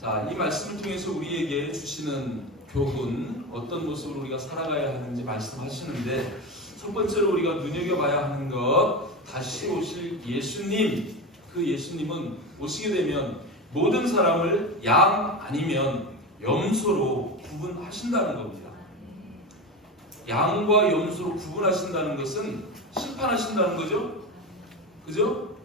자, 이 말씀을 통해서 우리에게 주시는 교훈, 어떤 모습으로 우리가 살아가야 하는지 말씀하시는데, 첫 번째로 우리가 눈여겨봐야 하는 것, 다시 오실 예수님. 그 예수님은 오시게 되면 모든 사람을 양 아니면 염소로 구분하신다는 겁니다. 양과 염소로 구분하신다는 것은 심판하신다는 거죠. 그죠?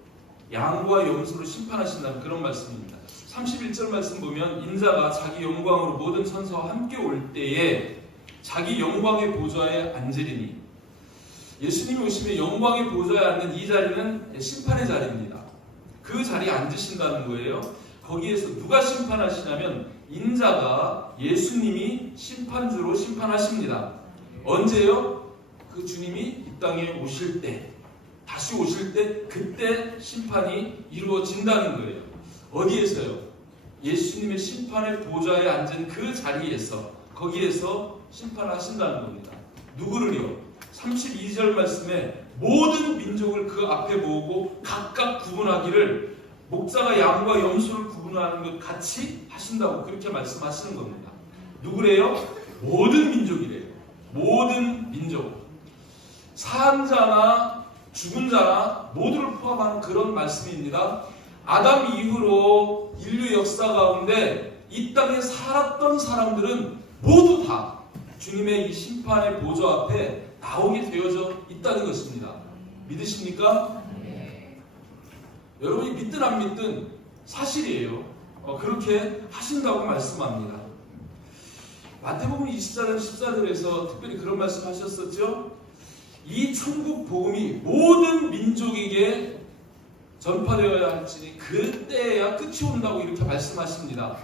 양과 염소로 심판하신다는 그런 말씀입니다. 31절 말씀 보면 인자가 자기 영광으로 모든 천사와 함께 올 때에 자기 영광의 보좌에 앉으리니, 예수님이 오시면 영광의 보좌에 앉는 이 자리는 심판의 자리입니다. 그 자리에 앉으신다는 거예요. 거기에서 누가 심판하시냐면 인자가, 예수님이 심판주로 심판하십니다. 언제요? 그 주님이 이 땅에 오실 때, 다시 오실 때, 그때 심판이 이루어진다는 거예요. 어디에서요? 예수님의 심판의 보좌에 앉은 그 자리에서, 거기에서 심판하신다는 겁니다. 누구를요? 32절 말씀에 모든 민족을 그 앞에 모으고 각각 구분하기를 목자가 양과 염소를 구분하는 것 같이 하신다고 그렇게 말씀하시는 겁니다. 누구래요? 모든 민족이래요. 모든 민족. 산 자나 죽은 자나 모두를 포함하는 그런 말씀입니다. 아담 이후로 인류 역사 가운데 이 땅에 살았던 사람들은 모두 다 주님의 이 심판의 보좌 앞에 나오게 되어져 있다는 것입니다. 믿으십니까? 네. 여러분이 믿든 안 믿든 사실이에요. 그렇게 하신다고 말씀합니다. 마태복음 24장 14절에서 특별히 그런 말씀 하셨었죠. 이 천국 복음이 모든 민족에게 전파되어야 할지니 그때야 끝이 온다고 이렇게 말씀하십니다.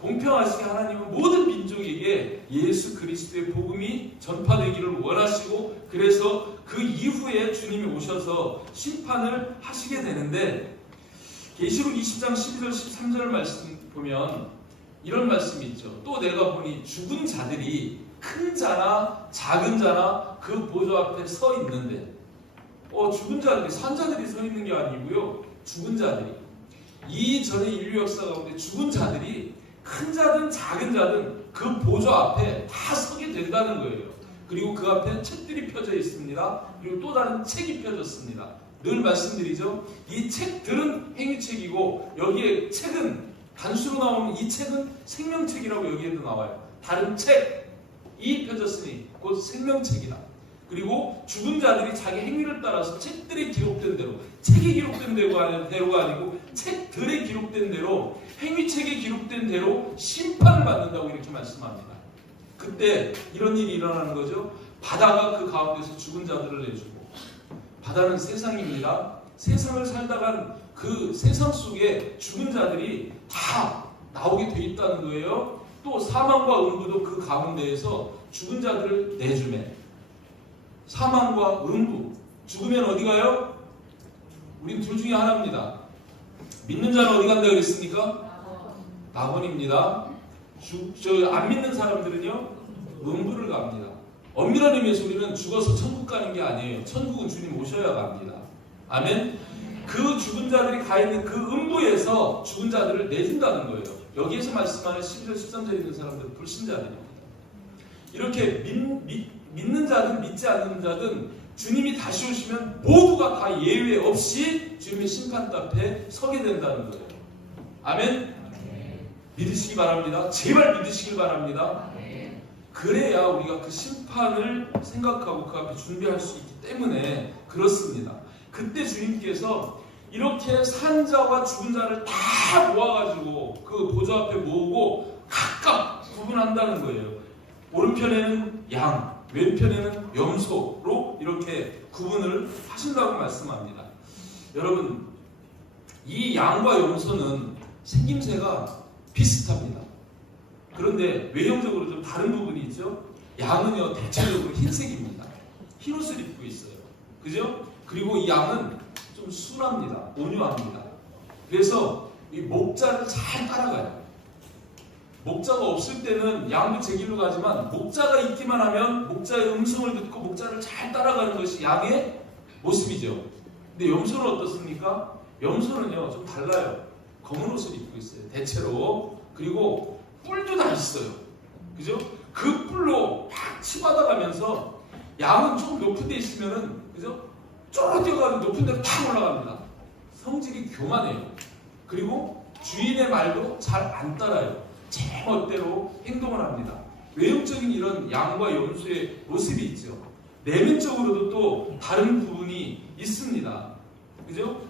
공평하시게 하나님은 모든 민족에게 예수 그리스도의 복음이 전파되기를 원하시고, 그래서 그 이후에 주님이 오셔서 심판을 하시게 되는데, 계시록 20장 12절 13절 말씀 보면 이런 말씀이 있죠. 또 내가 보니 죽은 자들이 큰 자나 작은 자나 그 보좌 앞에 서 있는데, 죽은 자들이, 산 자들이 서 있는 게 아니고요, 죽은 자들이, 이전의 인류 역사 가운데 죽은 자들이 큰 자든 작은 자든 그 보좌 앞에 다 서게 된다는 거예요. 그리고 그 앞에 책들이 펴져 있습니다. 그리고 또 다른 책이 펴졌습니다. 늘 말씀드리죠. 이 책들은 행위책이고, 여기에 책은, 단수로 나오는 이 책은 생명책이라고 여기에도 나와요. 다른 책이 펴졌으니 곧 생명책이다. 그리고 죽은 자들이 자기 행위를 따라서 책들에 기록된 대로, 책에 기록된 대로가 아니고 책들에 기록된 대로, 행위책에 기록된 대로 심판을 받는다고 이렇게 말씀합니다. 그때 이런 일이 일어나는 거죠. 바다가 그 가운데서 죽은 자들을 내주고, 바다는 세상입니다. 세상을 살다간 그 세상 속에 죽은 자들이 다 나오게 돼 있다는 거예요. 또 사망과 음부도 그 가운데에서 죽은 자들을 내주매, 사망과 음부, 죽으면 어디 가요? 우린 둘 중에 하나입니다. 믿는 자는 어디 간다 그랬습니까? 낙원입니다. 안 믿는 사람들은요, 음부를 갑니다. 엄밀한 의미에서 우리는 죽어서 천국 가는 게 아니에요. 천국은 주님 오셔야 갑니다. 아멘. 그 죽은 자들이 가 있는 그 음부에서 죽은 자들을 내준다는 거예요. 여기에서 말씀하는 11절 13절에 있는 사람들은 불신자들입니다. 이렇게 믿는 자든 믿지 않는 자든 주님이 다시 오시면 모두가 다 예외 없이 주님의 심판 앞에 서게 된다는 거예요. 아멘. 믿으시기 바랍니다. 제발 믿으시길 바랍니다. 그래야 우리가 그 심판을 생각하고 그 앞에 준비할 수 있기 때문에 그렇습니다. 그때 주님께서 이렇게 산 자와 죽은 자를 다 모아가지고 그 보좌 앞에 모으고 각각 구분한다는 거예요. 오른편에는 양, 왼편에는 염소로 이렇게 구분을 하신다고 말씀합니다. 여러분, 이 양과 염소는 생김새가 비슷합니다. 그런데 외형적으로 좀 다른 부분이 있죠. 양은요, 대체적으로 흰색입니다. 흰 옷을 입고 있어요. 그죠? 그리고 이 양은 좀 순합니다. 온유합니다. 그래서 이 목자를 잘 따라가요. 목자가 없을 때는 양도 제 길로 가지만, 목자가 있기만 하면 목자의 음성을 듣고 목자를 잘 따라가는 것이 양의 모습이죠. 근데 염소는 어떻습니까? 염소는요, 좀 달라요. 검은 옷을 입고 있어요. 대체로 그리고 뿔도 다 있어요. 그죠? 그 뿔로 막 치받아가면서 양은 조금 높은 데 있으면은, 그죠? 쪼르 뛰어가지고 높은 데로 탁 올라갑니다. 성질이 교만해요. 그리고 주인의 말도 잘 안 따라요. 제 멋대로 행동을 합니다. 외형적인 이런 양과 염소의 모습이 있죠. 내면적으로도 또 다른 부분이 있습니다. 그죠?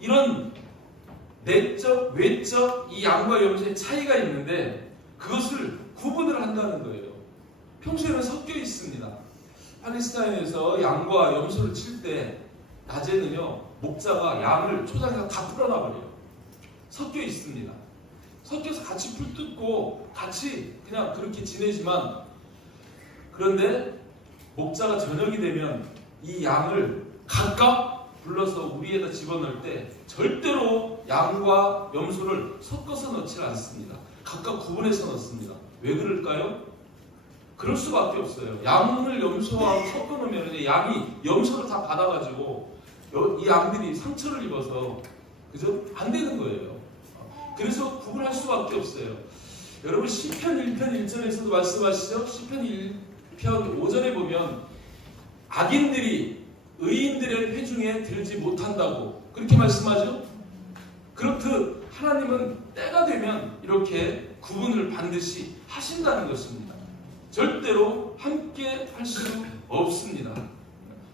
이런 내적, 외적 이 양과 염소의 차이가 있는데 그것을 구분을 한다는 거예요. 평소에는 섞여 있습니다. 팔레스타인에서 양과 염소를 칠 때 낮에는요 목자가 양을 초장에서 다 풀어놔버려요. 섞여 있습니다. 섞여서 같이 풀 뜯고 같이 그냥 그렇게 지내지만, 그런데 목자가 저녁이 되면 이 양을 각각 불러서 우리에다 집어넣을 때 절대로 양과 염소를 섞어서 넣지 않습니다. 각각 구분해서 넣습니다. 왜 그럴까요? 그럴 수밖에 없어요. 양을 염소와 섞어 놓으면 양이 염소를 다 받아가지고 이 양들이 상처를 입어서, 그죠? 안 되는 거예요. 그래서 구분할 수밖에 없어요. 여러분 시편 1편 1절에서도 말씀하시죠. 시편 1편 5절에 보면 악인들이 의인들의 회중에 들지 못한다고 그렇게 말씀하죠. 그렇듯 하나님은 때가 되면 이렇게 구분을 반드시 하신다는 것입니다. 절대로 함께 할 수 없습니다.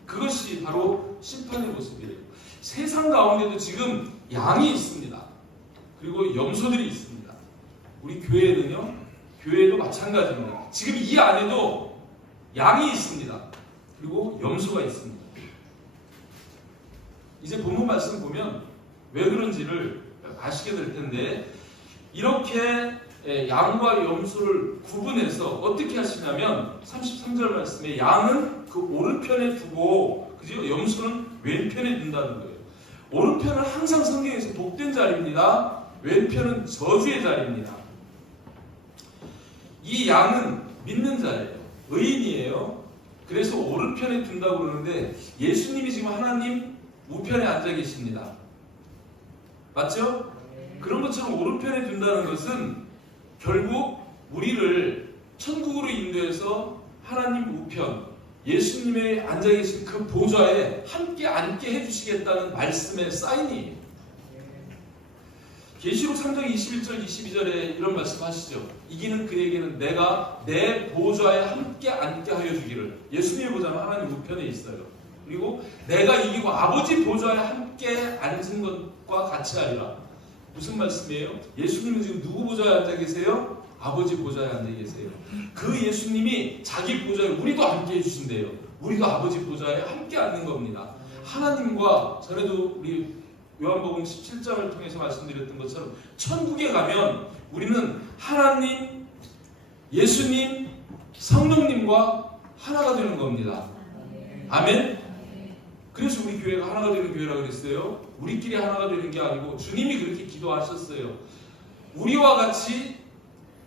그것이 바로 심판의 모습이에요. 세상 가운데도 지금 양이 있습니다. 그리고 염소들이 있습니다. 우리 교회에는요, 교회도 마찬가지입니다. 지금 이 안에도 양이 있습니다. 그리고 염소가 있습니다. 이제 본문 말씀 보면 왜 그런지를 아시게 될 텐데, 이렇게 양과 염소를 구분해서 어떻게 하시냐면 33절 말씀에 양은 그 오른편에 두고, 그죠? 염소는 왼편에 둔다는 거예요. 오른편은 항상 성경에서 복된 자리입니다. 왼편은 저주의 자리입니다. 이 양은 믿는 자예요. 의인이에요. 그래서 오른편에 둔다고 그러는데 예수님이 지금 하나님 우편에 앉아 계십니다. 맞죠? 그런 것처럼 오른편에 둔다는 것은 결국 우리를 천국으로 인도해서 하나님 우편, 예수님의 앉아 계신 그 보좌에 함께 앉게 해주시겠다는 말씀의 사인이에요. 계시록 3장 21절 22절에 이런 말씀 하시죠. 이기는 그에게는 내가 내 보좌에 함께 앉게 하여 주기를. 예수님의 보좌는 하나님 우편에 있어요. 그리고 내가 이기고 아버지 보좌에 함께 앉은 것과 같이 하리라. 무슨 말씀이에요? 예수님은 지금 누구 보좌에 앉아 계세요? 아버지 보좌에 앉아 계세요. 그 예수님이 자기 보좌에 우리도 함께 해주신대요. 우리도 아버지 보좌에 함께 앉는 겁니다. 하나님과, 전에도 우리 요한복음 17장을 통해서 말씀드렸던 것처럼 천국에 가면 우리는 하나님, 예수님, 성령님과 하나가 되는 겁니다. 아멘? 그래서 우리 교회가 하나가 되는 교회라고 그랬어요. 우리끼리 하나가 되는 게 아니고 주님이 그렇게 기도하셨어요. 우리와 같이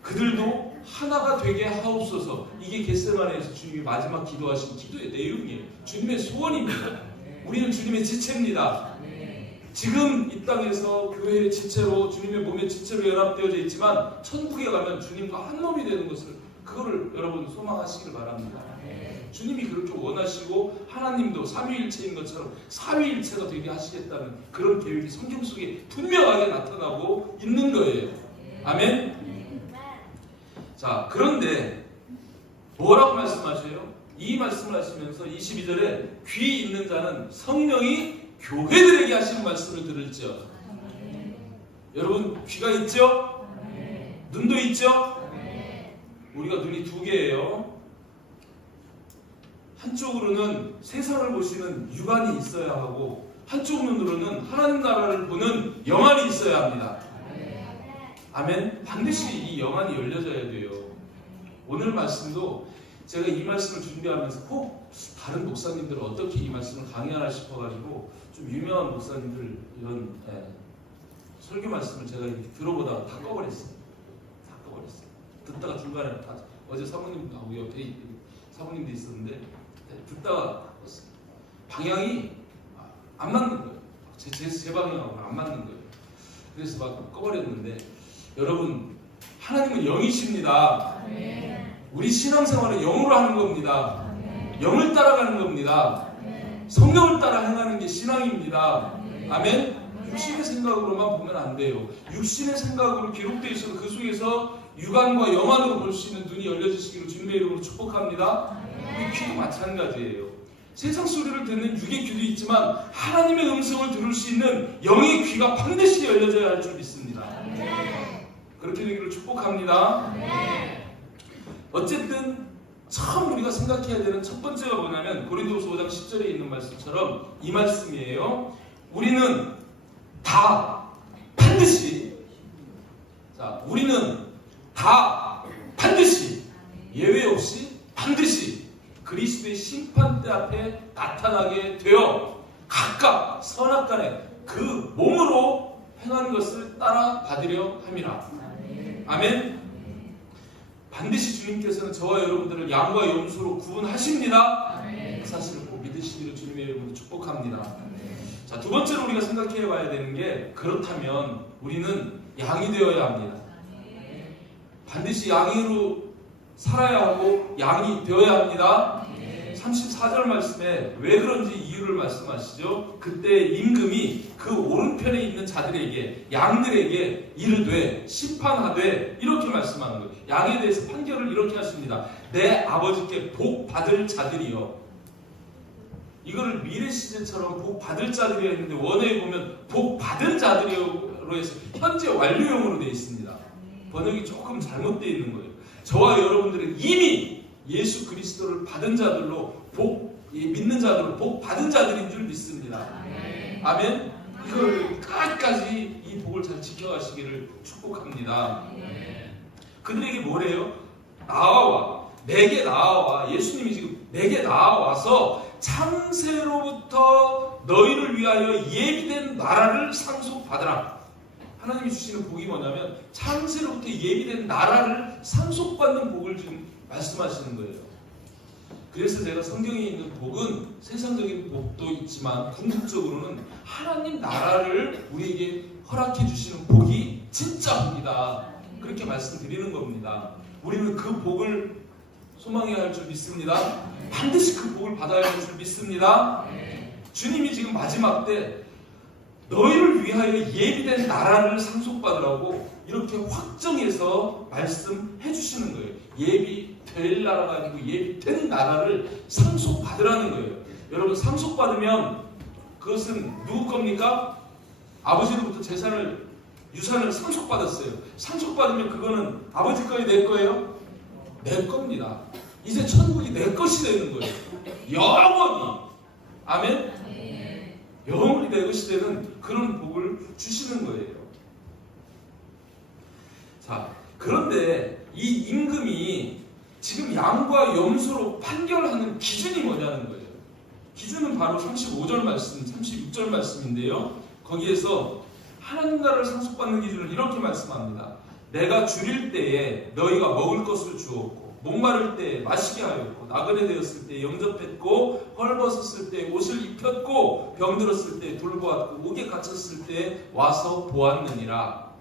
그들도 하나가 되게 하옵소서. 이게 겟세마네에서 주님이 마지막 기도하신 기도의 내용이에요. 주님의 소원입니다. 우리는 주님의 지체입니다. 지금 이 땅에서 교회의 지체로, 주님의 몸의 지체로 연합되어져 있지만 천국에 가면 주님과 한 몸이 되는 것을, 그거를 여러분 소망하시길 바랍니다. 주님이 그렇게 원하시고 하나님도 삼위일체인 것처럼 사위일체가 되게 하시겠다는 그런 계획이 성경 속에 분명하게 나타나고 있는 거예요. 아멘? 자, 그런데 뭐라고 말씀하세요? 이 말씀을 하시면서 22절에 귀 있는 자는 성령이 교회들에게 하시는 말씀을 들을지어다. 여러분 귀가 있죠? 눈도 있죠? 우리가 눈이 두 개예요. 한쪽으로는 세상을 보시는 육안이 있어야 하고 한쪽 눈으로는 하나님 나라를 보는 영안이 있어야 합니다. 아멘. 반드시 이 영안이 열려져야 돼요. 오늘 말씀도 제가 이 말씀을 준비하면서 꼭 다른 목사님들은 어떻게 이 말씀을 강의하나 싶어가지고 좀 유명한 목사님들 이런 설교 말씀을 제가 이렇게 들어보다가 다 꺼버렸어요. 다 꺼버렸어요. 듣다가 중간에 다, 어제 사모님하고 옆에 사모님도 있었는데 듣다가 바꿨어요. 방향이 안 맞는 거예요. 제 방향하고는 안 맞는 거예요. 그래서 막 꺼버렸는데 여러분, 하나님은 영이십니다. 우리 신앙생활은 영으로 하는 겁니다. 영을 따라가는 겁니다. 성령을 따라 행하는 게 신앙입니다. 아멘? 육신의 생각으로만 보면 안 돼요. 육신의 생각으로 기록되어 있어도 그 속에서 육안과 영안으로 볼 수 있는 눈이 열려지시기를 주님의 이름으로 축복합니다. 우리 귀도 마찬가지예요. 세상 소리를 듣는 육의 귀도 있지만 하나님의 음성을 들을 수 있는 영의 귀가 반드시 열려져야 할 줄 믿습니다. 그렇게 되기를 축복합니다. 어쨌든 처음 우리가 생각해야 되는 첫 번째가 뭐냐면 고린도후서 5장 10절에 있는 말씀처럼 이 말씀이에요. 우리는 다 반드시, 우리는 다 반드시, 예외 없이 반드시 그리스도의 심판대 앞에 나타나게 되어 각각 선악간에 그 몸으로 행하는 것을 따라 받으려 함이라. 아멘. 반드시 주님께서는 저와 여러분들을 양과 염소로 구분하십니다. 그 사실을 꼭 믿으시기를 주님의 이름으로 축복합니다. 자, 두 번째로 우리가 생각해 봐야 되는 게, 그렇다면 우리는 양이 되어야 합니다. 반드시 양으로 살아야 하고 양이 되어야 합니다. 34절 말씀에 왜 그런지 이유를 말씀하시죠. 그때 임금이 그 오른편에 있는 자들에게, 양들에게 이르되 심판하되, 이렇게 말씀하는 거예요. 양에 대해서 판결을 이렇게 하십니다. 내 아버지께 복 받을 자들이요. 이거를 미래 시제처럼 복 받을 자들이라 했는데 원어에 보면 복 받은 자들이로 해서 현재 완료형으로 되어 있습니다. 번역이 조금 잘못되어 있는 거예요. 저와 여러분들은 이미 예수 그리스도를 받은 자들로 믿는 자들로 복 받은 자들인 줄 믿습니다. 아멘. 이걸 끝까지 이 복을 잘 지켜가시기를 축복합니다. 그들에게 뭐래요? 나와, 내게 나와. 예수님이 지금 내게 나와서 창세로부터 너희를 위하여 예비된 나라를 상속받으라. 하나님이 주시는 복이 뭐냐면 창세로부터 예비된 나라를 상속받는 복을 지금 말씀하시는 거예요. 그래서 제가 성경에 있는 복은 세상적인 복도 있지만 궁극적으로는 하나님 나라를 우리에게 허락해 주시는 복이 진짜 복이다. 그렇게 말씀드리는 겁니다. 우리는 그 복을 소망해야 할 줄 믿습니다. 반드시 그 복을 받아야 할 줄 믿습니다. 주님이 지금 마지막 때 너희를 위하여 예비된 나라를 상속받으라고 이렇게 확정해서 말씀해 주시는 거예요. 예비될 나라가 아니고 예비된 나라를 상속받으라는 거예요. 여러분, 상속받으면 그것은 누구 겁니까? 아버지로부터 유산을 상속받았어요. 상속받으면 그거는 아버지 거예요? 내 거예요? 내 겁니다. 이제 천국이 내 것이 되는 거예요. 영원히. 아멘? 영원히 내 것이 되는 그런 복을 주시는 거예요. 자, 그런데 이 임금이 지금 양과 염소로 판결하는 기준이 뭐냐는 거예요. 기준은 바로 35절 말씀, 36절 말씀인데요. 거기에서 하나님 나라를 상속받는 기준을 이렇게 말씀합니다. 내가 줄일 때에 너희가 먹을 것을 주었고, 목마를 때 마시게 하였고, 나그네 되었을 때 영접했고, 헐벗었을 때 옷을 입혔고, 병들었을 때 돌보았고, 옥에 갇혔을 때 와서 보았느니라.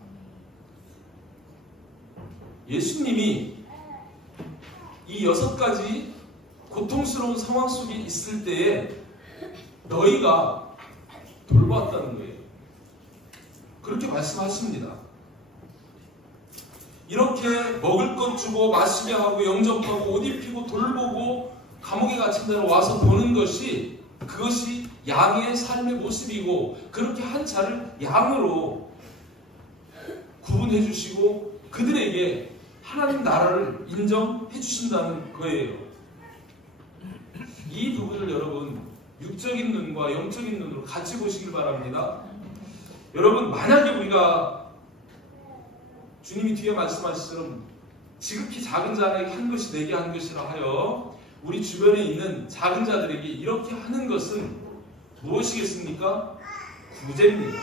예수님이 이 6가지 고통스러운 상황 속에 있을 때에 너희가 돌보았다는 거예요. 그렇게 말씀하십니다. 이렇게 먹을 것 주고 마시게 하고 영접하고 옷 입히고 돌보고 감옥에 갇힌 자를 와서 보는 것이, 그것이 양의 삶의 모습이고, 그렇게 한 자를 양으로 구분해 주시고 그들에게 하나님 나라를 인정해 주신다는 거예요. 이 부분을 여러분 육적인 눈과 영적인 눈으로 같이 보시길 바랍니다. 여러분, 만약에 우리가 주님이 뒤에 말씀하시처럼 지극히 작은 자에게 한 것이 내게 한 것이라 하여 우리 주변에 있는 작은 자들에게 이렇게 하는 것은 무엇이겠습니까? 구제입니다.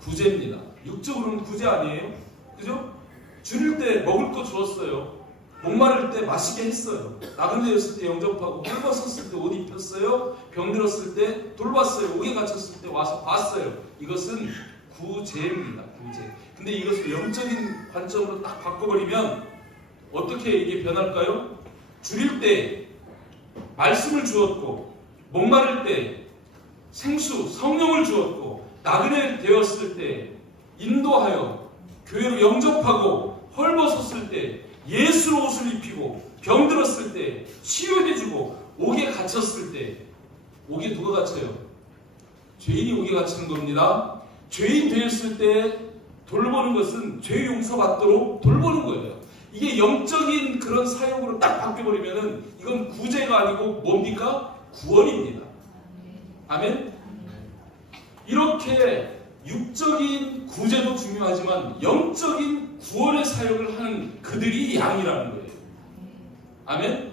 구제입니다. 육적으로는 구제 아니에요? 그죠? 줄일 때 먹을 거 주었어요. 목마를 때 마시게 했어요. 나그네 되었을 때 영접하고, 헐벗었을 때 옷 입혔어요. 병들었을 때 돌봤어요. 옥에 갇혔을 때 와서 봤어요. 이것은 구제입니다. 구제. 근데 이것을 영적인 관점으로 딱 바꿔버리면 어떻게 이게 변할까요? 줄일 때 말씀을 주었고, 목마를 때 생수, 성령을 주었고, 나그네 되었을 때 인도하여 교회로 영접하고, 헐벗었을 때 예수로 옷을 입히고, 병들었을 때 치유해주고, 옥에 갇혔을 때, 옥에 누가 갇혀요? 죄인이 옥에 갇히는 겁니다. 죄인 되었을 때 돌보는 것은 죄 용서받도록 돌보는 거예요. 이게 영적인 그런 사역으로 딱 바뀌어버리면은 이건 구제가 아니고 뭡니까? 구원입니다. 아멘? 이렇게 육적인 구제도 중요하지만 영적인 구원의 사역을 하는 그들이 양이라는 거예요. 아멘?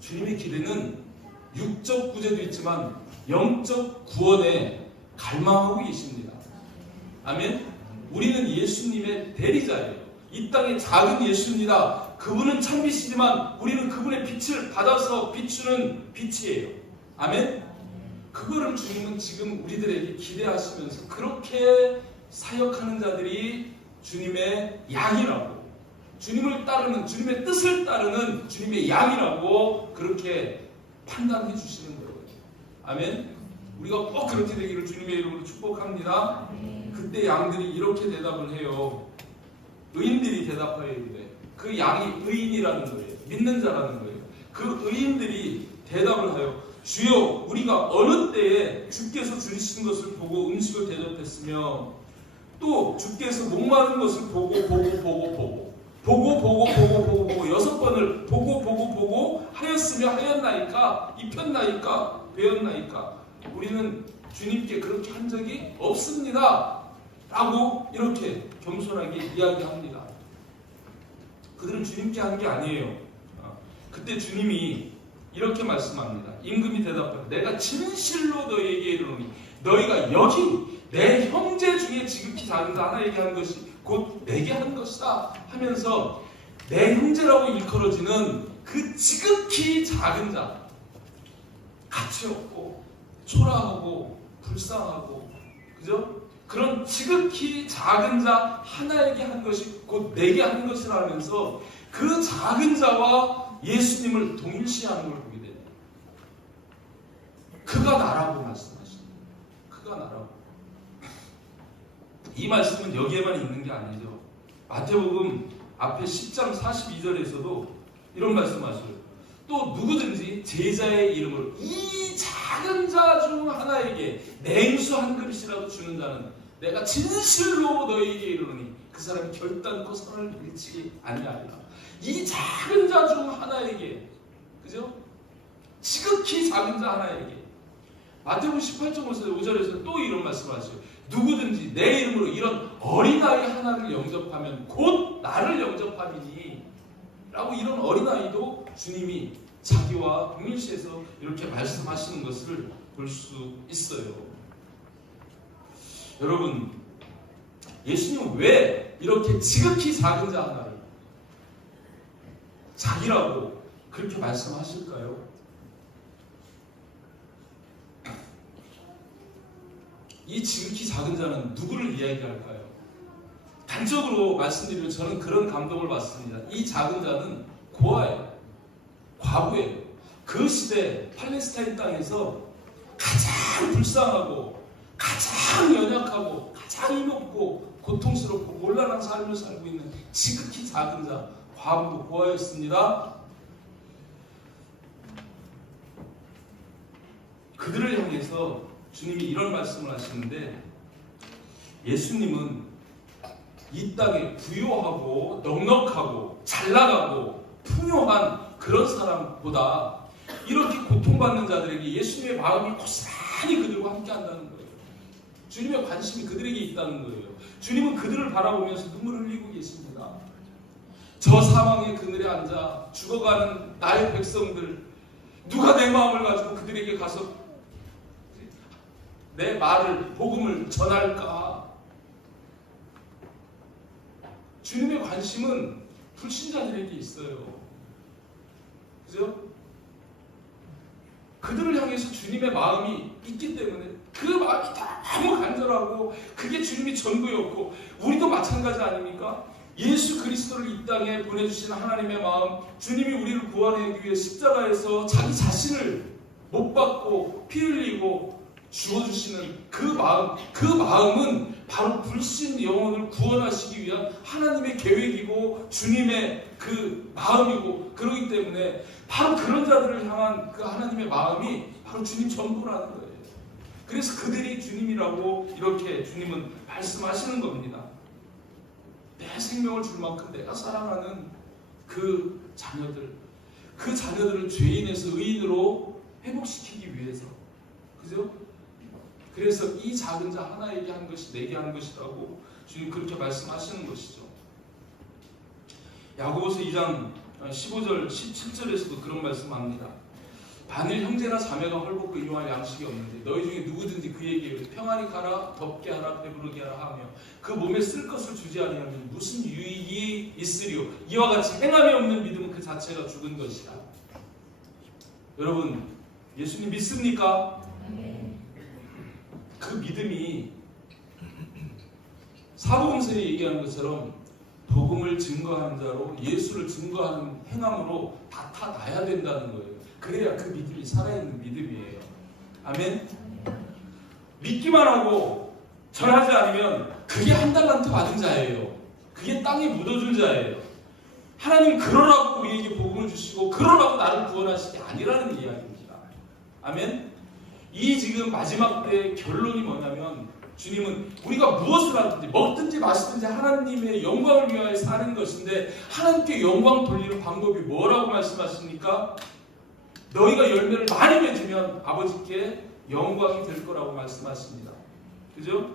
주님의 기대는 육적 구제도 있지만 영적 구원에 갈망하고 계십니다. 아멘? 우리는 예수님의 대리자예요. 이 땅의 작은 예수입니다. 그분은 참빛이지만 우리는 그분의 빛을 받아서 비추는 빛이에요. 아멘? 그거를 주님은 지금 우리들에게 기대하시면서 그렇게 사역하는 자들이 주님의 양이라고, 주님을 따르는, 주님의 뜻을 따르는 주님의 양이라고 그렇게 판단해 주시는 거예요. 아멘? 우리가 꼭 그렇게 되기를 주님의 이름으로 축복합니다. 그때 양들이 이렇게 대답을 해요. 의인들이 대답하여 이르되, 그 양이 의인이라는 거예요. 믿는 자라는 거예요. 그 의인들이 대답을 하여, 주여, 우리가 어느 때에 주께서 줄이신 것을 보고 음식을 대접했으며, 또 주께서 목마른 것을 보고 6번을 보고 하였으며 하였나이까, 입혔나이까, 배웠나이까. 우리는 주님께 그렇게 한 적이 없습니다 라고 이렇게 겸손하게 이야기합니다. 그들은 주님께 한 게 아니에요. 그때 주님이 이렇게 말씀합니다. 임금이 대답하여, 내가 진실로 너희에게 이르노니 너희가 여기 내 형제 중에 지극히 작은 자 하나에게 한 것이 곧 내게 한 것이다 하면서 내 형제라고 일컬어지는 그 지극히 작은 자, 가치 없고 초라하고 불쌍하고, 그죠? 그런 지극히 작은 자 하나에게 한 것이 곧 내게 한 것이라 하면서 그 작은 자와 예수님을 동일시하는 걸 보게 됩니다. 그가 나라고 말씀하십니다. 그가 나라고. 이 말씀은 여기에만 있는 게 아니죠. 마태복음 앞에 10장 42절에서도 이런 말씀하셔요. 또 누구든지 제자의 이름으로 이 작은 자 중 하나에게 냉수 한 그릇이라도 주는 자는 내가 진실로 너희에게 이르노니 그 사람이 결단코 선을 잃지 아니하리라. 이 작은 자 중 하나에게, 그죠? 지극히 작은 자 하나에게. 마태복음 18장 5절에서 또 이런 말씀을 하셔요. 누구든지 내 이름으로 이런 어린아이 하나를 영접하면 곧 나를 영접함이니 라고, 이런 어린아이도 주님이 자기와 동일시해서 이렇게 말씀하시는 것을 볼 수 있어요. 여러분, 예수님은 왜 이렇게 지극히 작은 자 하나를 자기라고 그렇게 말씀하실까요? 이 지극히 작은 자는 누구를 이야기할까요? 단적으로 말씀드리면 저는 그런 감동을 받습니다. 이 작은 자는 고아예요. 과부예요. 그 시대 팔레스타인 땅에서 가장 불쌍하고 가장 연약하고 가장 힘없고 고통스럽고 곤란한 삶을 살고 있는 지극히 작은 자, 과부도 고아였습니다. 그들을 향해서 주님이 이런 말씀을 하시는데, 예수님은 이 땅에 부유하고 넉넉하고 잘나가고 풍요한 그런 사람보다 이렇게 고통받는 자들에게 예수님의 마음이 고스란히 그들과 함께 한다는 거예요. 주님의 관심이 그들에게 있다는 거예요. 주님은 그들을 바라보면서 눈물을 흘리고 계십니다. 저 사망의 그늘에 앉아 죽어가는 나의 백성들, 누가 내 마음을 가지고 그들에게 가서 내 말을, 복음을 전할까? 주님의 관심은 불신자들에게 있어요. 그죠? 그들을 향해서 주님의 마음이 있기 때문에 그 마음이 다 너무 간절하고 그게 주님이 전부였고 우리도 마찬가지 아닙니까? 예수 그리스도를 이 땅에 보내주신 하나님의 마음, 주님이 우리를 구원하기 위해 십자가에서 자기 자신을 못 받고 피 흘리고 주어주시는 그 마음은 바로 불신 영혼을 구원하시기 위한 하나님의 계획이고 주님의 그 마음이고, 그러기 때문에 바로 그런 자들을 향한 그 하나님의 마음이 바로 주님 전부라는 거예요. 그래서 그들이 주님이라고 이렇게 주님은 말씀하시는 겁니다. 내 생명을 줄 만큼 내가 사랑하는 그 자녀들을 죄인에서 의인으로 회복시키기 위해서, 그죠? 그래서 이 작은 자 하나에게 한 것이 내게 한 것이라고 주님 그렇게 말씀하시는 것이죠. 야고보서 2장 15절 17절에서도 그런 말씀합니다. 만일 형제나 자매가 헐벗고 일용할 양식이 없는데 너희 중에 누구든지 그에게 평안히 가라, 덥게 하라, 배부르게 하라 하며 그 몸에 쓸 것을 주지 아니하면 무슨 유익이 있으리요? 이와 같이 행함이 없는 믿음은 그 자체가 죽은 것이다. 여러분, 예수님 믿습니까? 그 믿음이 사복음서에 얘기하는 것처럼 복음을 증거하는 자로, 예수를 증거하는 행함으로 나타나야 된다는 거예요. 그래야 그 믿음이 살아있는 믿음이에요. 아멘? 믿기만 하고 전하지 않으면 그게 한 달란트 받은 자예요. 그게 땅에 묻어준 자예요. 하나님 그러라고 우리에게 복음을 주시고 그러라고 나를 구원하시는 게 아니라는 이야기입니다. 아멘? 이 지금 마지막 때의 결론이 뭐냐면 주님은 우리가 무엇을 하든지 먹든지 마시든지 하나님의 영광을 위하여 사는 것인데, 하나님께 영광 돌리는 방법이 뭐라고 말씀하십니까? 너희가 열매를 많이 맺으면 아버지께 영광이 될 거라고 말씀하십니다. 그죠?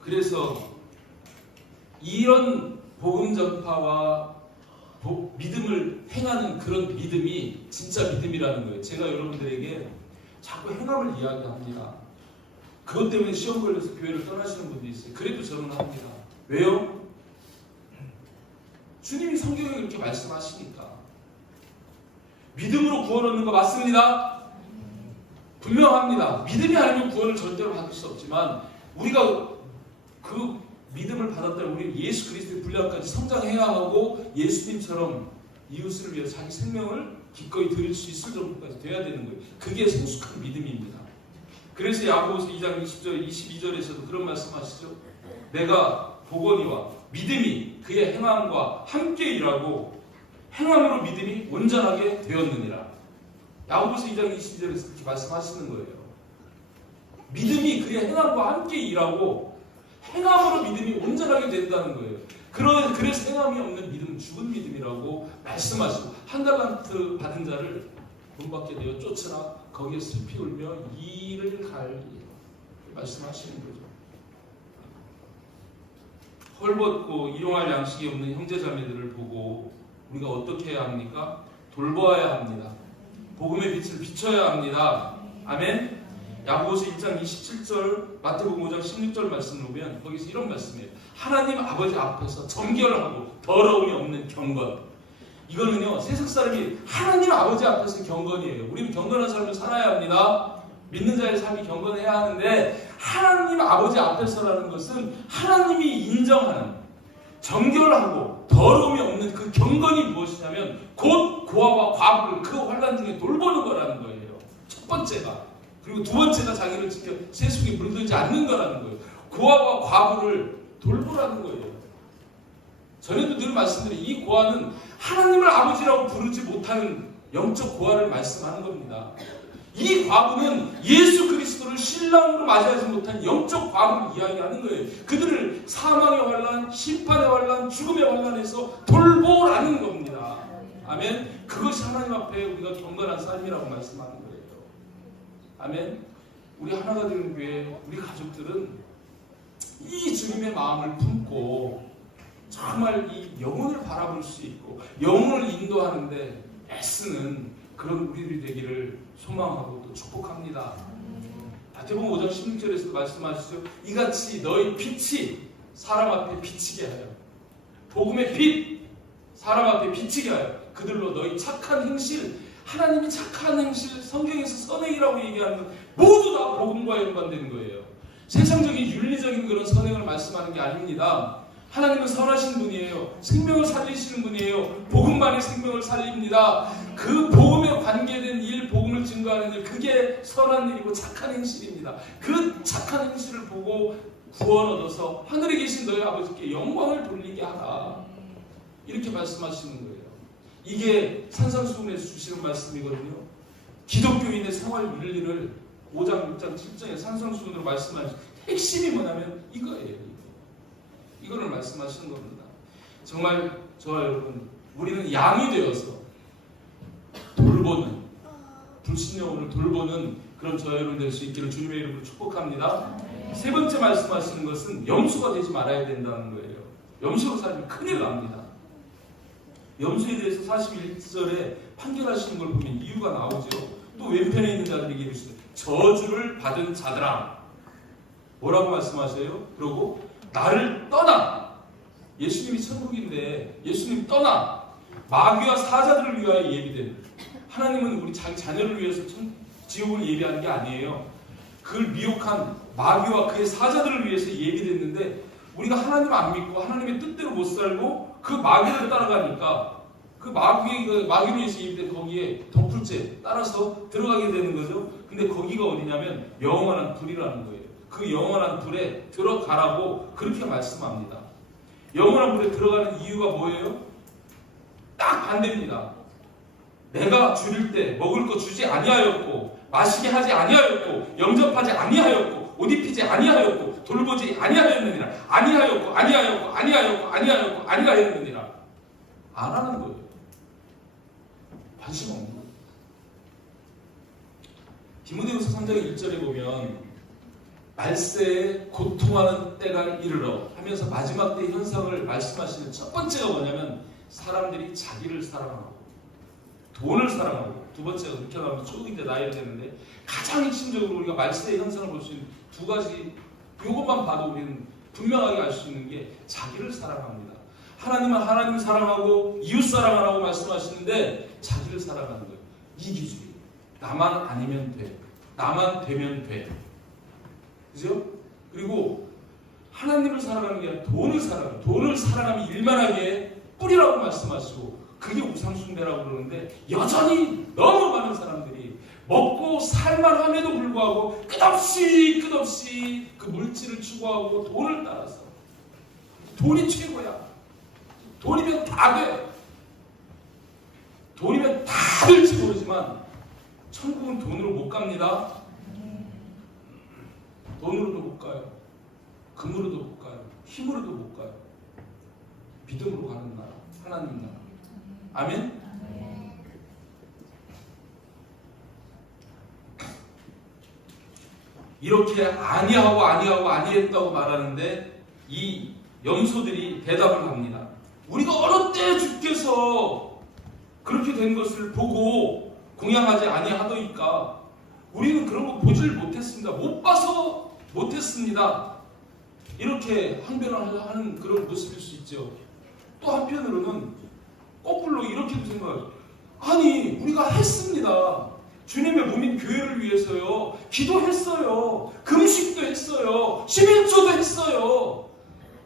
그래서 이런 복음 전파와 믿음을 행하는 그런 믿음이 진짜 믿음이라는 거예요. 제가 여러분들에게 자꾸 행함을 이야기합니다. 그것 때문에 시험 걸려서 교회를 떠나시는 분도 있어요. 그래도 저는 합니다. 왜요? 주님이 성경에 그렇게 말씀하시니까. 믿음으로 구원 얻는 거 맞습니다. 분명합니다. 믿음이 아니면 구원을 절대로 받을 수 없지만 우리가 그 믿음을 받았다면 우리는 예수 그리스도의 분량까지 성장해야 하고 예수님처럼 이웃을 위해 자기 생명을 기꺼이 드릴 수 있을 정도까지 돼야 되는 거예요. 그게 성숙한 믿음입니다. 그래서 야고보서 2장 20절 22절에서도 그런 말씀하시죠. 내가 보거니와 믿음이 그의 행함과 함께 일하고 행함으로 믿음이 온전하게 되었느니라. 야고보서 2장 22절에서 그렇게 말씀하시는 거예요. 믿음이 그의 행함과 함께 일하고 행함으로 믿음이 온전하게 된다는 거예요. 그래서 행함이 없는 믿음은 죽은 믿음이라고 말씀하시고, 한 달란트 받은 자를 문 밖에 내어 쫓으라, 거기에 슬피 울며 이를 갈리라 말씀하시는 거죠. 헐벗고 일용할 양식이 없는 형제자매들을 보고 우리가 어떻게 해야 합니까? 돌보아야 합니다. 복음의 빛을 비춰야 합니다. 아멘. 야고보서 1장 27절, 마태복음 5장 16절 말씀을 보면 거기서 이런 말씀이에요. 하나님 아버지 앞에서 정결하고 더러움이 없는 경건. 이거는요, 세상 사람이 하나님 아버지 앞에서 경건이에요. 우리는 경건한 삶을 살아야 합니다. 믿는 자의 삶이 경건해야 하는데, 하나님 아버지 앞에서라는 것은 하나님이 인정하는 정결하고 더러움이 없는 그 경건이 무엇이냐면 곧 고아와 과부를 그 환난 중에 돌보는 거라는 거예요. 첫 번째가. 그리고 두 번째가 자기를 지켜 세속에 물들지 않는 거라는 거예요. 고아와 과부를 돌보라는 거예요. 전에도 늘 말씀드린 이 고아는 하나님을 아버지라고 부르지 못하는 영적 고아를 말씀하는 겁니다. 이 과부는 예수 그리스도를 신랑으로 맞이하지 못한 영적 과부를 이야기하는 거예요. 그들을 사망의 환난, 심판의 환난, 죽음의 환난에서 돌보라는 겁니다. 아멘. 그것이 하나님 앞에 우리가 경건한 삶이라고 말씀하는 거예요. 아멘. 우리 하나가 되는 교회, 우리 가족들은 이 주님의 마음을 품고 정말 이 영혼을 바라볼 수 있고 영혼을 인도하는데 애쓰는 그런 우리들이 되기를 소망하고 또 축복합니다. 마태복음 5장 16절에서도 말씀하시죠. 이같이 너희 빛이 사람 앞에 비치게 하여, 복음의 빛 사람 앞에 비치게 하여 그들로 너희 착한 행실, 하나님이 착한 행실, 성경에서 선행이라고 얘기하는 모두 다 복음과 연관되는 거예요. 세상적인 윤리적인 그런 선행을 말씀하는 게 아닙니다. 하나님은 선하신 분이에요. 생명을 살리시는 분이에요. 복음만이 생명을 살립니다. 그 복음에 관계된 일, 복음을 증거하는 일, 그게 선한 일이고 착한 행실입니다. 그 착한 행실을 보고 구원 얻어서 하늘에 계신 너희 아버지께 영광을 돌리게 하라. 이렇게 말씀하시는 거예요. 이게 산상수훈에서 주시는 말씀이거든요. 기독교인의 생활 윤리를 5장, 6장, 7장에 산상수훈으로 말씀하신 핵심이 뭐냐면 이거예요. 이거를 말씀하시는 겁니다. 정말 저와 여러분, 우리는 양이 되어서 돌보는, 불신령을 돌보는 그런 저와 여러분 될 수 있기를 주님의 이름으로 축복합니다. 세 번째 말씀하시는 것은 염소가 되지 말아야 된다는 거예요. 염소로 살면 큰일 납니다. 염소에 대해서 41절에 판결하시는 걸 보면 이유가 나오죠. 또 왼편에 있는 자들에게 이르시되 저주를 받은 자들아, 뭐라고 말씀하세요? 그러고 나를 떠나. 예수님이 천국인데 예수님 떠나. 마귀와 사자들을 위하여 예비된, 하나님은 우리 자기 자녀를 위해서 지옥을 예비하는 게 아니에요. 그걸 미혹한 마귀와 그의 사자들을 위해서 예비됐는데 우리가 하나님 안 믿고 하나님의 뜻대로 못 살고 그 마귀를 따라가니까 그 마귀로 위해서 예비된 거기에 덮을째 따라서 들어가게 되는 거죠. 근데 거기가 어디냐면 영원한 불이라는 거예요. 그 영원한 불에 들어가라고 그렇게 말씀합니다. 영원한 불에 들어가는 이유가 뭐예요? 딱 반대입니다. 내가 줄일 때 먹을 거 주지 아니하였고 마시게 하지 아니하였고 영접하지 아니하였고 옷 입히지 아니하였고 돌보지 아니하였느니라. 아니하였느니라. 안 하는 거예요. 관심 없는 거예요. 디모데후서 3장 1절에 보면 말세에 고통하는 때가 이르러 하면서 마지막 때 현상을 말씀하시는 첫 번째가 뭐냐면 사람들이 자기를 사랑하고 돈을 사랑하고, 두 번째가 그렇게 나오면 초기때 나이를 되는데 가장 핵심적으로 우리가 말세의 현상을 볼 수 있는 두 가지, 이것만 봐도 우리는 분명하게 알 수 있는 게 자기를 사랑합니다. 하나님은 하나님 사랑하고 이웃 사랑하라고 말씀하시는데 자기를 사랑하는 거예요. 이기주의. 나만 아니면 돼. 나만 되면 돼. 그죠? 그리고 하나님을 사랑하는 게 아니라 돈을 사랑해요. 돈을 사랑하면 일만하게 뿌리라고 말씀하시고 그게 우상숭배라고 그러는데 여전히 너무 많은 사람들이 먹고 살만함에도 불구하고 끝없이 그 물질을 추구하고 돈을 따라서 돈이 최고야. 돈이면 다 돼. 돈이면 다 될지 모르지만 천국은 돈으로 못 갑니다. 돈으로도 못 가요. 금으로도 못 가요. 힘으로도 못 가요. 믿음으로 가는 나라, 하나님 나라. 아멘? 이렇게 아니했다고 말하는데 이 염소들이 대답을 합니다. 우리가 어느 때 주께서 그렇게 된 것을 보고 공양하지 아니하더이까 우리는 그런 거 보질 못했습니다. 못 봐서 못했습니다. 이렇게 항변을 하는 그런 모습일 수 있죠. 또 한편으로는 거꾸로 이렇게도 생각하죠. 아니 우리가 했습니다. 주님의 몸인 교회를 위해서요. 기도했어요. 금식도 했어요. 11조도 했어요.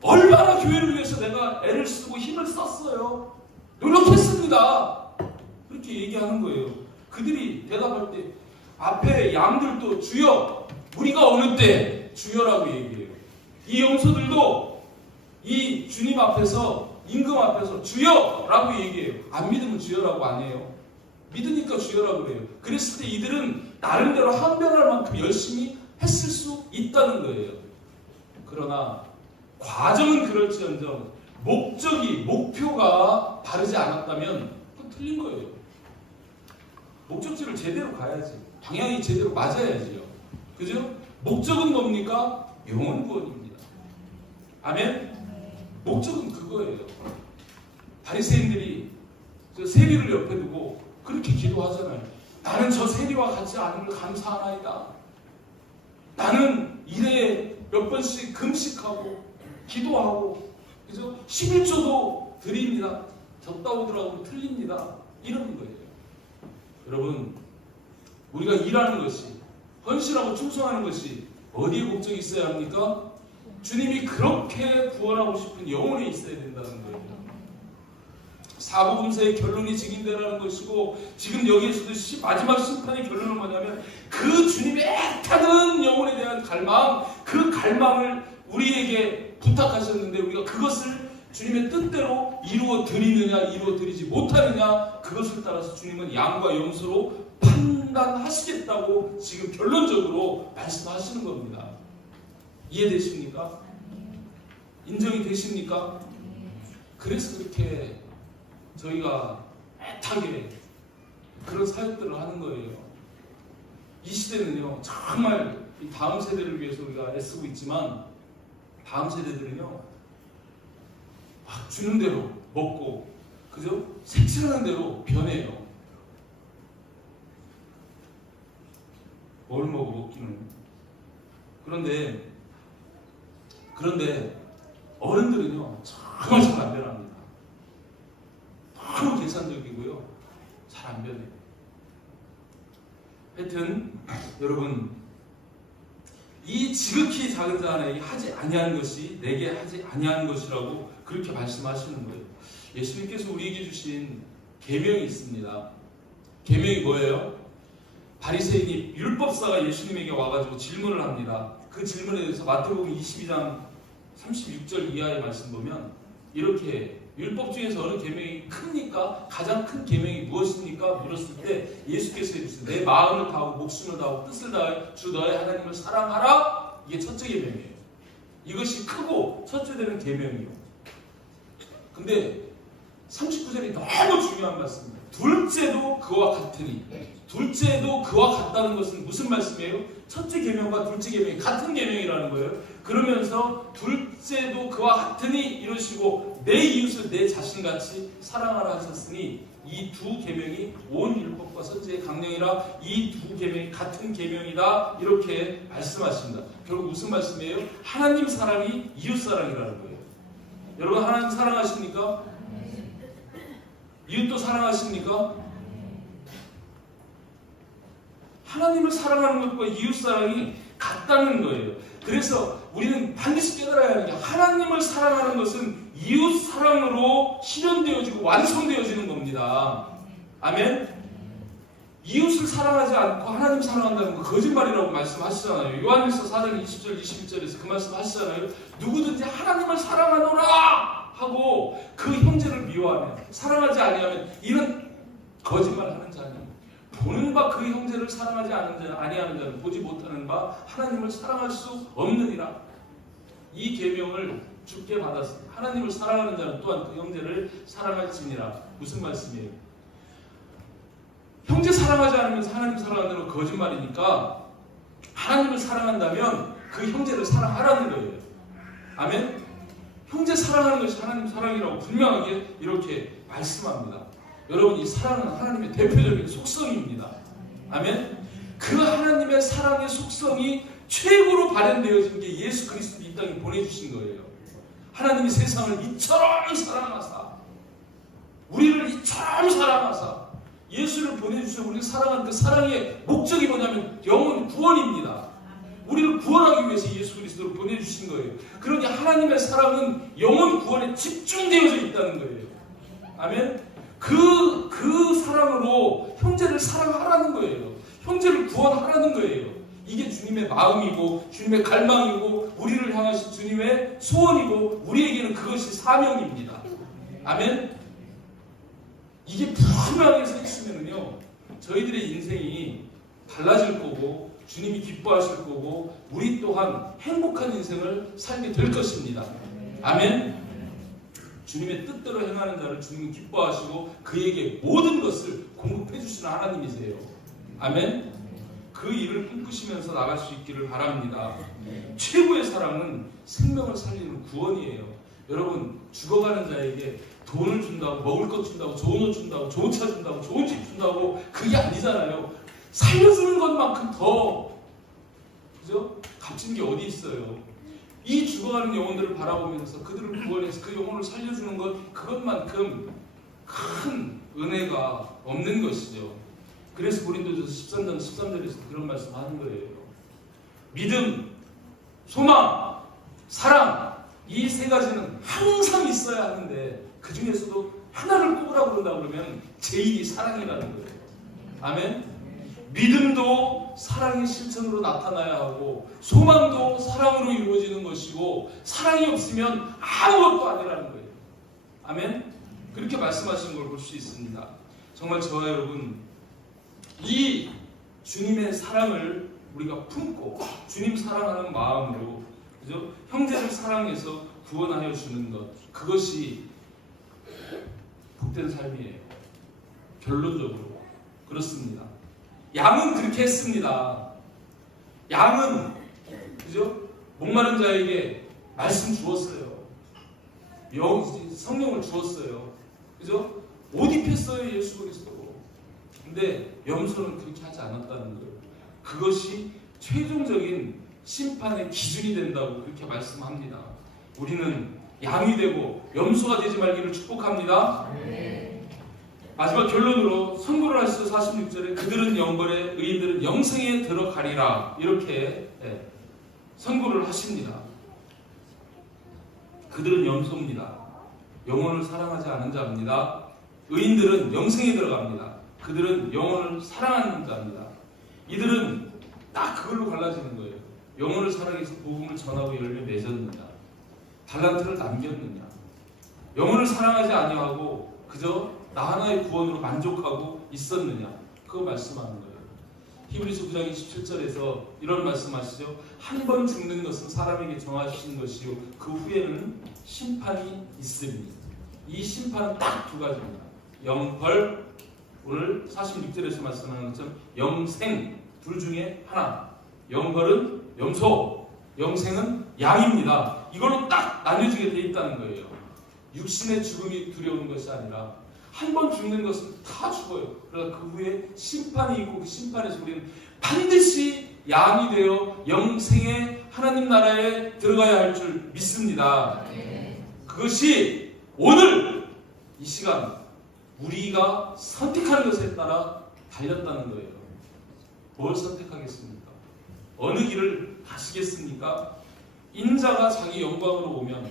얼마나 교회를 위해서 내가 애를 쓰고 힘을 썼어요. 노력했습니다. 그렇게 얘기하는 거예요. 그들이 대답할 때 앞에 양들도 주여, 우리가 어느 때 주여라고 얘기해요. 이 염소들도 이 주님 앞에서, 임금 앞에서 주여라고 얘기해요. 안 믿으면 주여라고 안 해요. 믿으니까 주여라고 그래요. 그랬을 때 이들은 나름대로 항변할 만큼 열심히 했을 수 있다는 거예요. 그러나 과정은 그럴지언정 목표가 바르지 않았다면 그건 틀린 거예요. 목적지를 제대로 가야지. 방향이 제대로 맞아야지요. 그죠? 목적은 뭡니까? 영혼 구원입니다. 아멘? 목적은 그거예요. 바리새인들이 저 세리를 옆에 두고 그렇게 기도하잖아요. 나는 저 세리와 같지 않은 걸 감사하나이다. 나는 일에 몇 번씩 금식하고 기도하고, 그죠? 11조도 드립니다. 졌다 오더라고 틀립니다. 이러는 거예요. 여러분, 우리가 일하는 것이 헌신하고 충성하는 것이 어디에 목적이 있어야 합니까? 주님이 그렇게 구원하고 싶은 영혼에 있어야 된다는 거예요. 사복음서의 결론이 증인되라는 것이고, 지금 여기에서도 마지막 심판의 결론은 뭐냐면 그 주님의 애타는 영혼에 대한 갈망, 그 갈망을 우리에게 부탁하셨는데 우리가 그것을 주님의 뜻대로 이루어 드리느냐 이루어 드리지 못하느냐, 그것을 따라서 주님은 양과 염소로 판단하시겠다고 지금 결론적으로 말씀하시는 겁니다. 이해되십니까? 인정이 되십니까? 그래서 그렇게 저희가 애타게 그런 사역들을 하는 거예요. 이 시대는요, 정말 이 다음 세대를 위해서 우리가 애쓰고 있지만, 다음 세대들은요, 막 주는 대로 먹고, 그죠? 색칠하는 대로 변해요. 뭘 먹어 먹기는. 그런데 어른들은요, 정말 잘 안 변합니다. 너무 계산적이고요, 잘 안 변해요. 하여튼 여러분, 이 지극히 작은 자 하나에게 하지 아니한 것이 내게 하지 아니한 것이라고 그렇게 말씀하시는 거예요. 예수님께서 우리에게 주신 계명이 있습니다. 계명이 뭐예요? 바리새인이 율법사가 예수님에게 와가지고 질문을 합니다. 그 질문에 대해서 마태복음 22장 36절 이하의 말씀 보면 이렇게, 율법 중에서 어느 계명이 큽니까? 가장 큰 계명이 무엇입니까? 물었을 때 예수께서 해주세요. 내 마음을 다하고 목숨을 다하고 뜻을 다하여 주 너의 하나님을 사랑하라. 이게 첫째 계명이에요. 이것이 크고 첫째 되는 계명이에요. 근데 39절이 너무 중요한 말씀입니다. 둘째도 그와 같으니. 둘째도 그와 같다는 것은 무슨 말씀이에요? 첫째 계명과 둘째 계명이 같은 계명이라는 거예요. 그러면서 둘째도 그와 같으니 이러시고 내 이웃을 내 자신같이 사랑하라 하셨으니, 이 두 계명이 온 율법과 선지의 강령이라, 이 두 계명이 같은 계명이다, 이렇게 말씀하십니다. 결국 무슨 말씀이에요? 하나님 사랑이 이웃 사랑이라는 거예요. 여러분, 하나님 사랑하십니까? 이웃도 사랑하십니까? 하나님을 사랑하는 것과 이웃 사랑이 같다는 거예요. 그래서 우리는 반드시 깨달아야 하는 게, 하나님을 사랑하는 것은 이웃 사랑으로 실현되어지고 완성되어지는 겁니다. 아멘? 이웃을 사랑하지 않고 하나님 사랑한다는 거 거짓말이라고 말씀하시잖아요. 요한일서 4장 20절 21절에서 그 말씀 하시잖아요. 누구든지 하나님을 사랑하노라 하고 그 형제를 미워하면, 사랑하지 아니하면 이런 거짓말하는 자니, 보는 바 그 형제를 사랑하지 아니하는 자는 보지 못하는 바 하나님을 사랑할 수 없느니라. 이 계명을 주께 받았으니 하나님을 사랑하는 자는 또한 그 형제를 사랑할지니라. 무슨 말씀이에요? 형제 사랑하지 않으면서 하나님 사랑한다는 건 거짓말이니까, 하나님을 사랑한다면 그 형제를 사랑하라는 거예요. 아멘? 형제 사랑하는 것이 하나님 사랑이라고 분명하게 이렇게 말씀합니다. 여러분, 이 사랑은 하나님의 대표적인 속성입니다. 아멘? 그 하나님의 사랑의 속성이 최고로 발현되어진 게 예수 그리스도를 이 땅에 보내주신 거예요. 하나님이 세상을 이처럼 사랑하사, 우리를 이처럼 사랑하사 예수를 보내주셔서 우리를 사랑하는 그 사랑의 목적이 뭐냐면 영혼 구원입니다. 우리를 구원하기 위해서 예수 그리스도를 보내주신 거예요. 그러니 하나님의 사랑은 영혼 구원에 집중되어져 있다는 거예요. 아멘? 그 사랑으로 형제를 사랑하라는 거예요. 형제를 구원하라는 거예요. 이게 주님의 마음이고 주님의 갈망이고 우리를 향하신 주님의 소원이고 우리에게는 그것이 사명입니다. 아멘? 이게 분명하게 서 있으면요, 저희들의 인생이 달라질 거고 주님이 기뻐하실 거고 우리 또한 행복한 인생을 살게 될 것입니다. 아멘? 주님의 뜻대로 행하는 자를 주님은 기뻐하시고 그에게 모든 것을 공급해 주시는 하나님이세요. 아멘? 그 일을 꿈꾸시면서 나갈 수 있기를 바랍니다. 최고의 사랑은 생명을 살리는 구원이에요. 여러분, 죽어가는 자에게 돈을 준다고, 먹을 것 준다고, 좋은 옷 준다고, 좋은 차 준다고, 좋은 집 준다고, 그게 아니잖아요. 살려주는 것만큼 더, 그죠? 값진 게 어디 있어요? 이 죽어가는 영혼들을 바라보면서 그들을 구원해서 그 영혼을 살려주는 것, 그것만큼 큰 은혜가 없는 것이죠. 그래서 고린도전서 13장 13절에서 그런 말씀 하는 거예요. 믿음, 소망, 사랑, 이 세 가지는 항상 있어야 하는데 그 중에서도 하나를 꼽으라고 그런다 그러면 제1이 사랑이라는 거예요. 아멘? 믿음도 사랑의 실천으로 나타나야 하고 소망도 사랑으로 이루어지는 것이고 사랑이 없으면 아무것도 아니라는 거예요. 아멘? 그렇게 말씀하시는 걸 볼 수 있습니다. 정말 저와 여러분 이 주님의 사랑을 우리가 품고 주님 사랑하는 마음으로 그죠? 형제를 사랑해서 구원하여 주는 것 그것이 복된 삶이에요. 결론적으로 그렇습니다. 양은 그렇게 했습니다. 양은 그죠? 목마른 자에게 말씀 주었어요. 성령을 주었어요. 그죠? 옷 입혔어요, 예수 그리스도. 근데 염소는 그렇게 하지 않았다는 거예요. 그것이 최종적인 심판의 기준이 된다고 그렇게 말씀합니다. 우리는 양이 되고 염소가 되지 말기를 축복합니다. 마지막 결론으로 선고를 하시죠. 46절에 그들은 영벌에 의인들은 영생에 들어가리라 이렇게 선고를 하십니다. 그들은 염소입니다. 영혼을 사랑하지 않은 자입니다. 의인들은 영생에 들어갑니다. 그들은 영혼을 사랑하는 자입니다. 이들은 딱 그걸로 갈라지는 거예요. 영혼을 사랑해서 복음을 전하고 열매 맺었느냐, 달란트를 남겼느냐, 영혼을 사랑하지 아니하고 그저 나 하나의 구원으로 만족하고 있었느냐, 그거 말씀하는 거예요. 히브리서 9장 27절에서 이런 말씀하시죠. 한 번 죽는 것은 사람에게 정하신 것이요 그 후에는 심판이 있으니. 이 심판은 딱 두 가지입니다. 영벌, 오늘 46절에서 말씀하는 것처럼 영생, 둘 중에 하나. 영벌은 염소, 영생은 양입니다. 이걸로 딱 나뉘어지게 돼 있다는 거예요. 육신의 죽음이 두려운 것이 아니라 한 번 죽는 것은 다 죽어요. 그러나 그 후에 심판이 있고 그 심판에서 우리는 반드시 양이 되어 영생의 하나님 나라에 들어가야 할 줄 믿습니다. 그것이 오늘 이 시간 우리가 선택하는 것에 따라 달렸다는 거예요. 뭘 선택하겠습니까? 어느 길을 가시겠습니까? 인자가 자기 영광으로 오면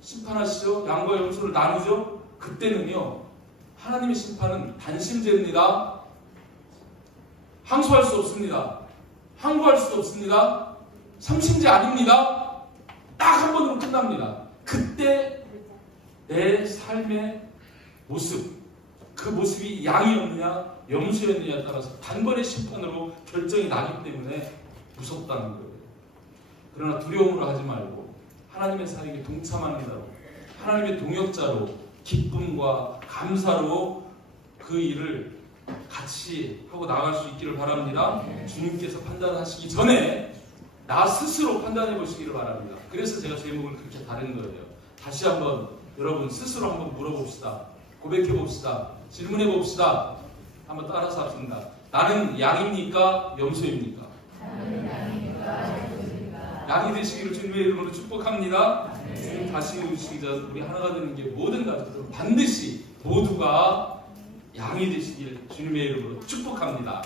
심판하시죠. 양과 염소를 나누죠. 그때는요 하나님의 심판은 단심제입니다. 항소할 수 없습니다. 항고할 수도 없습니다. 삼심제 아닙니다. 딱 한 번으로 끝납니다. 그때 내 삶의 모습, 그 모습이 양이었느냐 염소였느냐에 따라서 단번의 심판으로 결정이 나기 때문에 무섭다는 거예요. 그러나 두려움으로 하지 말고 하나님의 사역에 동참하는 자로, 하나님의 동역자로 기쁨과 감사로 그 일을 같이 하고 나갈 수 있기를 바랍니다. 주님께서 판단하시기 전에 나 스스로 판단해 보시기를 바랍니다. 그래서 제가 제목을 그렇게 다른 거예요. 다시 한번 여러분 스스로 한번 물어봅시다. 고백해 봅시다. 질문해 봅시다. 한번 따라서 합시다. 나는 양입니까? 염소입니까? 양이 되시기를 주님의 이름으로 축복합니다. 주님 다시 오시기 전 우리 하나가 되는 게 모든 가족들은 반드시 모두가 양이 되시길 주님의 이름으로 축복합니다.